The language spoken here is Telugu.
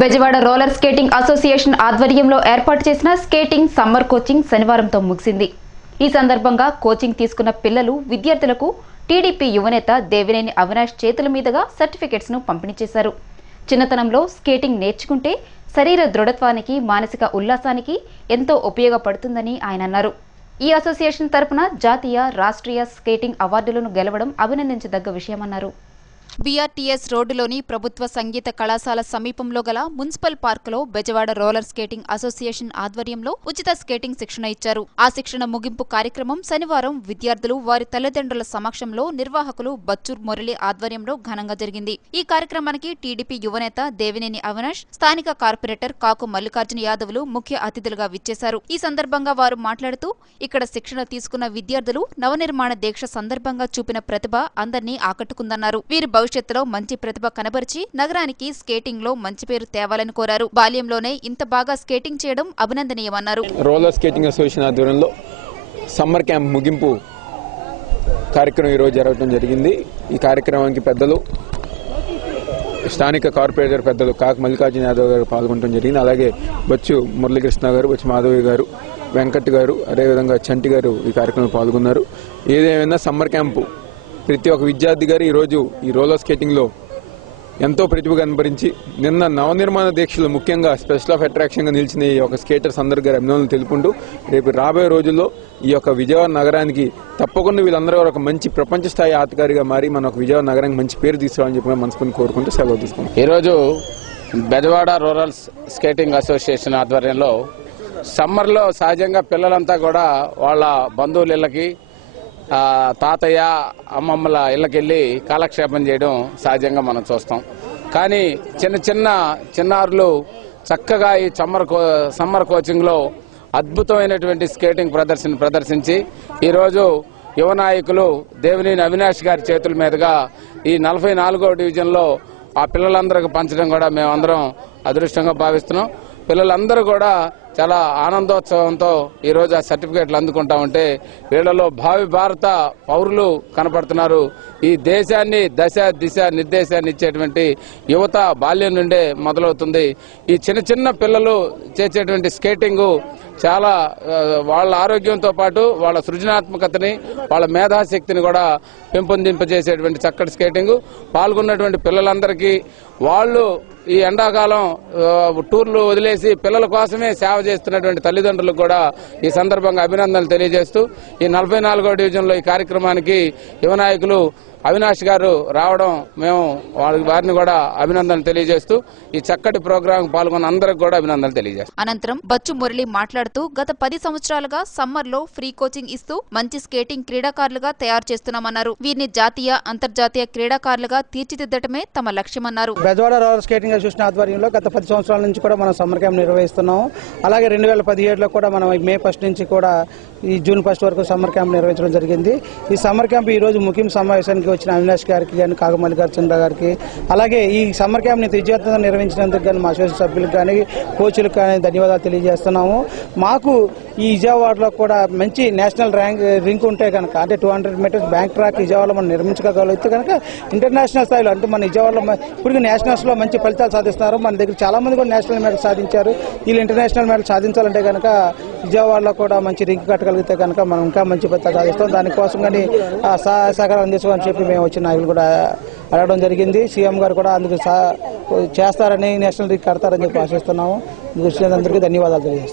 బెజవాడ రోలర్ స్కేటింగ్ అసోసియేషన్ ఆధ్వర్యంలో ఏర్పాటు చేసిన స్కేటింగ్ సమ్మర్ కోచింగ్ శనివారంతో ముగిసింది. ఈ సందర్భంగా కోచింగ్ తీసుకున్న పిల్లలు విద్యార్థులకు టీడీపీ యువనేత దేవినేని అవినాష్ చేతుల మీదుగా సర్టిఫికెట్స్ ను పంపిణీ చేశారు. చిన్నతనంలో స్కేటింగ్ నేర్చుకుంటే శరీర దృఢత్వానికి, మానసిక ఉల్లాసానికి ఎంతో ఉపయోగపడుతుందని ఆయన అన్నారు. ఈ అసోసియేషన్ తరపున జాతీయ, రాష్ట్రీయ స్కేటింగ్ అవార్డులను గెలవడం అభినందించదగ్గ విషయమన్నారు. బీఆర్టీఎస్ రోడ్డులోని ప్రభుత్వ సంగీత కళాశాల సమీపంలో గల మున్సిపల్ పార్కులో బెజవాడ రోలర్ స్కేటింగ్ అసోసియేషన్ ఆధ్వర్యంలో ఉచిత స్కేటింగ్ శిక్షణ ఇచ్చారు. ఆ శిక్షణ ముగింపు కార్యక్రమం శనివారం విద్యార్థులు, వారి తల్లిదండ్రుల సమక్షంలో నిర్వాహకులు బచ్చూర్ మురళి ఆధ్వర్యంలో ఘనంగా జరిగింది. ఈ కార్యక్రమానికి టీడీపీ యువనేత దేవినేని అవినాష్, స్థానిక కార్పొరేటర్ కాకు మల్లికార్జున యాదవ్లు ముఖ్య అతిథులుగా విచ్చేశారు. ఈ సందర్భంగా వారు మాట్లాడుతూ, ఇక్కడ శిక్షణ తీసుకున్న విద్యార్థులు నవనిర్మాణ దీక్ష సందర్భంగా చూపిన ప్రతిభ అందరినీ ఆకట్టుకుందన్నారు. వీరి భవిష్యత్తులో మంచి ప్రతిభ కనబరిచి నగరానికి స్కేటింగ్ లో మంచి పేరు తేవాలని కోరారు. బాల్యంలోనే ఇంత బాగా స్కేటింగ్ చేయడం అభినందనీయమన్నారు. రోలర్ స్కేటింగ్ అసోసియేషన్ ఆధ్వర్యంలో సమ్మర్ క్యాంప్ ముగింపు కార్యక్రమం ఈరోజు జరగడం జరిగింది. ఈ కార్యక్రమానికి పెద్దలు, స్థానిక కార్పొరేటర్ పెద్దలు కాకు మల్లికార్జున యాదవ్ గారు పాల్గొనడం జరిగింది. అలాగే బచ్చు మురళీకృష్ణ గారు, బచ్చు మాధవి గారు, వెంకట్ గారు, అదేవిధంగా చంటి గారు ఈ కార్యక్రమంలో పాల్గొన్నారు. ఏదేమైనా సమ్మర్ క్యాంపు ప్రతి ఒక్క విద్యార్థి గారు ఈరోజు ఈ రోలర్ స్కేటింగ్లో ఎంతో ప్రతిభ కనబరించి నిన్న నవనిర్మాణ దీక్షలు ముఖ్యంగా స్పెషల్ ఆఫ్ అట్రాక్షన్గా నిలిచిన ఈ యొక్క స్కేటర్స్ అందరికీ అభినందనలు తెలుపుకుంటూ రేపు రాబోయే రోజుల్లో ఈ యొక్క విజయవాడ నగరానికి తప్పకుండా వీళ్ళందరూ ఒక మంచి ప్రపంచ స్థాయి ఆటగారిగా మారి మన ఒక విజయవాడ నగరానికి మంచి పేరు తీసుకురావాలని చెప్పి మనస్ఫూర్తిగా కోరుకుంటూ సెలవు తీసుకుంటాం. ఈరోజు బెజవాడ రూరల్ స్కేటింగ్ అసోసియేషన్ ఆధ్వర్యంలో సమ్మర్లో సహజంగా పిల్లలంతా కూడా వాళ్ళ బంధువుల ఇళ్ళకి, తాతయ్య, అమ్మమ్మల ఇళ్ళకెళ్ళి కాలక్షేపం చేయడం సహజంగా మనం చూస్తాం. కానీ చిన్నారులు చక్కగా ఈ సమ్మర్ కోచింగ్లో అద్భుతమైనటువంటి స్కేటింగ్ ప్రదర్శించి ఈరోజు యువ నాయకులు దేవినేని అవినాష్ గారి చేతుల మీదుగా ఈ 44వ డివిజన్లో ఆ పిల్లలందరికీ పంచడం కూడా మేమందరం అదృష్టంగా భావిస్తున్నాం. పిల్లలందరూ కూడా చాలా ఆనందోత్సవంతో ఈరోజు ఆ సర్టిఫికేట్లు అందుకుంటా ఉంటే వీళ్లలో భావి భారత పౌరులు కనపడుతున్నారు. ఈ దేశాన్ని దిశ నిర్దేశాన్ని ఇచ్చేటువంటి యువత బాల్యం నుండే మొదలవుతుంది. ఈ చిన్న పిల్లలు చేసేటువంటి స్కేటింగ్ చాలా వాళ్ళ ఆరోగ్యంతో పాటు వాళ్ళ సృజనాత్మకతని, వాళ్ళ మేధాశక్తిని కూడా పెంపొందింపజేసేటువంటి చక్కటి స్కేటింగ్. పాల్గొన్నటువంటి పిల్లలందరికీ వాళ్ళు ఈ ఎండాకాలం టూర్లు వదిలేసి పిల్లల కోసమే సేవ చేస్తున్నటువంటి తల్లిదండ్రులకు కూడా ఈ సందర్భంగా అభినందనలు తెలియజేస్తూ ఈ 44వ డివిజన్లో ఈ కార్యక్రమానికి యువ నాయకులు అవినాష్ గారు రావడం మేము వారిని కూడా అభినందనలు తెలియజేస్తూ ఈ చక్కటి ప్రోగ్రాం పాల్గొన్న అందరికి కూడా అభినందనలు తెలియజేస్తాం. అనంతరం బచ్చు మురళి మాట్లాడుతూ, గత 10 సంవత్సరాలుగా సమ్మర్ లో ఫ్రీ కోచింగ్ ఇస్తూ మంచి స్కేటింగ్ క్రీడాకారులుగా తయారు చేస్తున్నామన్నారు. వీరిని జాతీయ, అంతర్జాతీయ క్రీడాకారులుగా తీర్చిదిద్దటమే తమ లక్ష్యమన్నారు. బెజవాడ రోలర్ స్కేటింగ్ అసోసియేషన్ ఆధ్వర్యంలో గత 10 సంవత్సరాల నుంచి కూడా మనం సమ్మర్ క్యాంప్ నిర్వహిస్తున్నాము. అలాగే 2017లో కూడా మనం మే 1 నుంచి కూడా ఈ జూన్ 1 వరకు సమ్మర్ క్యాంప్ నిర్వహించడం జరిగింది. ఈ సమ్మర్ క్యాంప్ ఈ రోజు ముఖ్య సమావేశానికి వచ్చిన అవినాష్ గారికి కానీ, కాకు మల్లికార్జున గారికి, అలాగే ఈ సమ్మర్ క్యాంప్ ని విజయవంతంగా నిర్వహించినందుకు కానీ మా అసోసియేషన్ సభ్యులకు కానీ, కోచ్లకు కానీ ధన్యవాదాలు తెలియజేస్తున్నాము. మాకు ఈ విజయవాడలో కూడా మంచి నేషనల్ రింక్ ఉంటే కనుక, అంటే 200 మీటర్స్ బ్యాంక్ ట్రాక్ విజయవాడలో మనం నిర్మించగలిగితే కనుక ఇంటర్నేషనల్ స్థాయిలో, అంటే మన విజయవాడలో ఇప్పుడు నేషనల్స్ లో మంచి ఫలితాలు సాధిస్తున్నారు. మన దగ్గర చాలా మంది కూడా నేషనల్ మెడల్ సాధించారు. వీళ్ళు ఇంటర్నేషనల్ మెడల్ సాధించాలంటే కనుక విజయవాడలో కూడా మంచి రింక్ కట్టగలిగితే కనుక మనం ఇంకా మంచి ఫలితాలు సాధిస్తాం. దానికోసం కానీ సహకారం అందించమని చెప్పి మేము వచ్చిన నాయకులు కూడా అడగడం జరిగింది. సీఎం గారు కూడా అందుకు చేస్తారని, నేషనల్ రింక్ కడతారని చెప్పి ఆశిస్తున్నాము. అందరికీ ధన్యవాదాలు తెలియజేస్తాం.